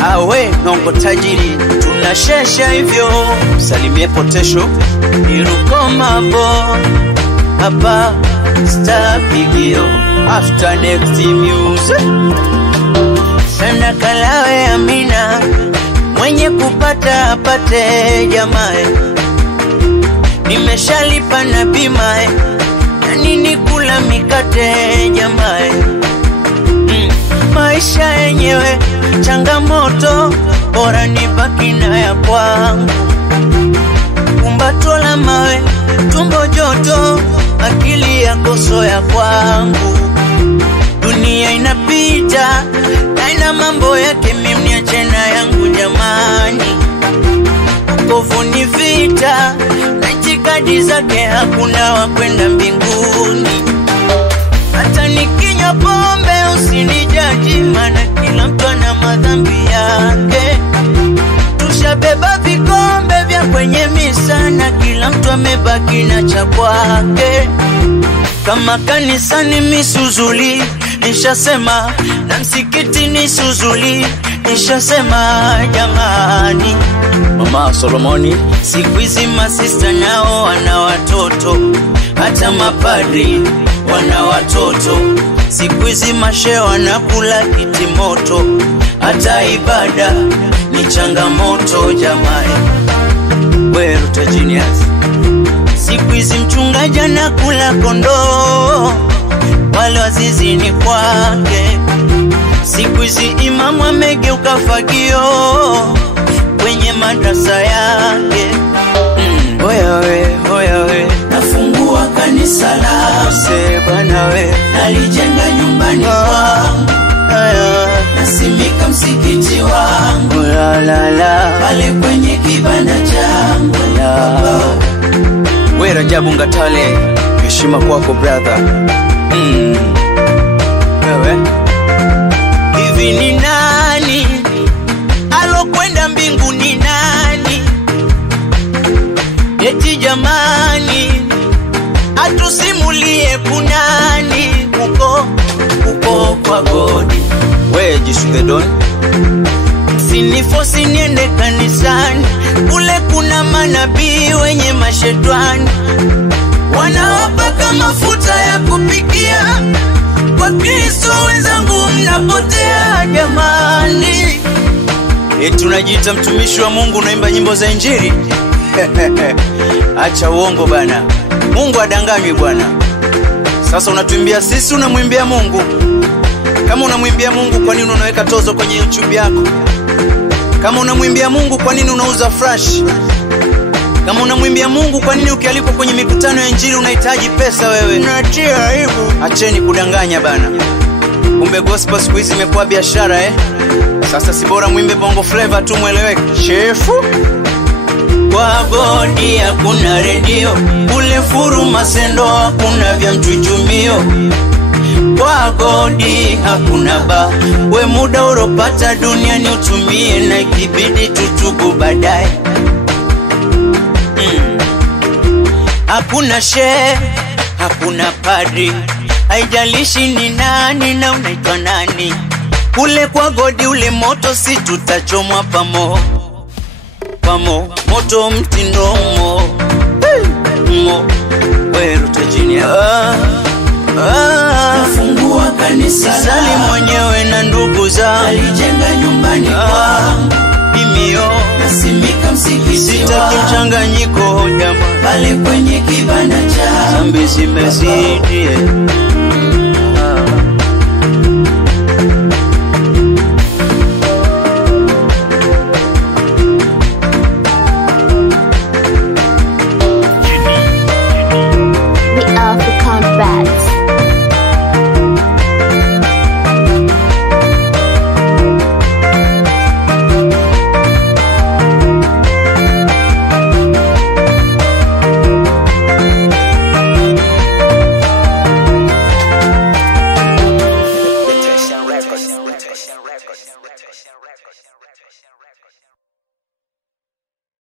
awe nongo tajiri tunashesha hivyo salimie potesho niruko mambo hapa stapigio after next music sana kalawe amina mwenye kupata apate jamae nimeshalipa na bima na nini kula mikate jamae maisha yenyewe changamoto bora nibaki na ya kwangu kumbato la mawe tumbo joto akili ya koso ya kwangu dunia inapita na ina mambo yake mimi niache na yangu jamani ukovu ni vita na itikadi zake hakuna wa kwenda mbinguni hata nikinywa pombe usinijaji maana kila mtu ana madhambi yake tushabeba vikombe vya kwenye misa na kila mtu amebaki na cha kwake kama kanisani misuzuli nishasema na msikiti nisuzuli nishasema jamani Mama Solomoni siku hizi masista nao wana watoto hata mapadri wana watoto siku hizi mashe wanakula kitimoto hata ibada ni changamoto jamani wewe Genius siku hizi mchungaji anakula kondoo wale wazizini kwake siku hizi imamu amegeuka fagio kwenye madrasa yake hoya we nafungua kanisa la bana we nalijenga nyumbani kwangu nasimika msikiti wangu la pale kwenye kibanda changu we Rajabu Ngatale heshima kwako brother wewe hivi ni nani alokwenda mbinguni nani eti jamani atusimulie kunani uko kwa godi we Jisugedon sinifosi niende kanisani kule kuna manabii wenye mashetani wanawapaka mafuta ya kupikia kwa Kristo wenzangu mnapotea jamani eti unajiita mtumishi wa Mungu unaimba nyimbo za injili acha uongo bana Mungu adanganywi bwana sasa unatuimbia sisi unamwimbia Mungu kama unamwimbia Mungu kwa nini unaweka tozo kwenye YouTube yako kama unamwimbia Mungu kwa nini unauza flash kama unamwimbia Mungu kwa nini ukialikwa kwenye mikutano ya injili unahitaji pesa wewe unatia aibu acheni kudanganya bana kumbe gospel siku hizi imekuwa biashara sasa si bora muimbe bongo flavor tu mueleweke chefu kwa godi hakuna redio ule furu masendo hakuna vya mchuchumio kwa godi hakuna ba we muda uropata duniani utumie na ikibidi tutubu baadaye hakuna she hakuna padri haijalishi ni nani na unaitwa nani kule kwa godi ule moto si tutachomwa pamo moto mtindo mo wewe Genius nafungua kanisa sali mwenyewe na ndugu zangu alijenga nyumbani kwangu mimio nasimika msikiti sitaki mchanganyiko jamaa pale kwenye kibanda cha zambi zimezidi The African Bats.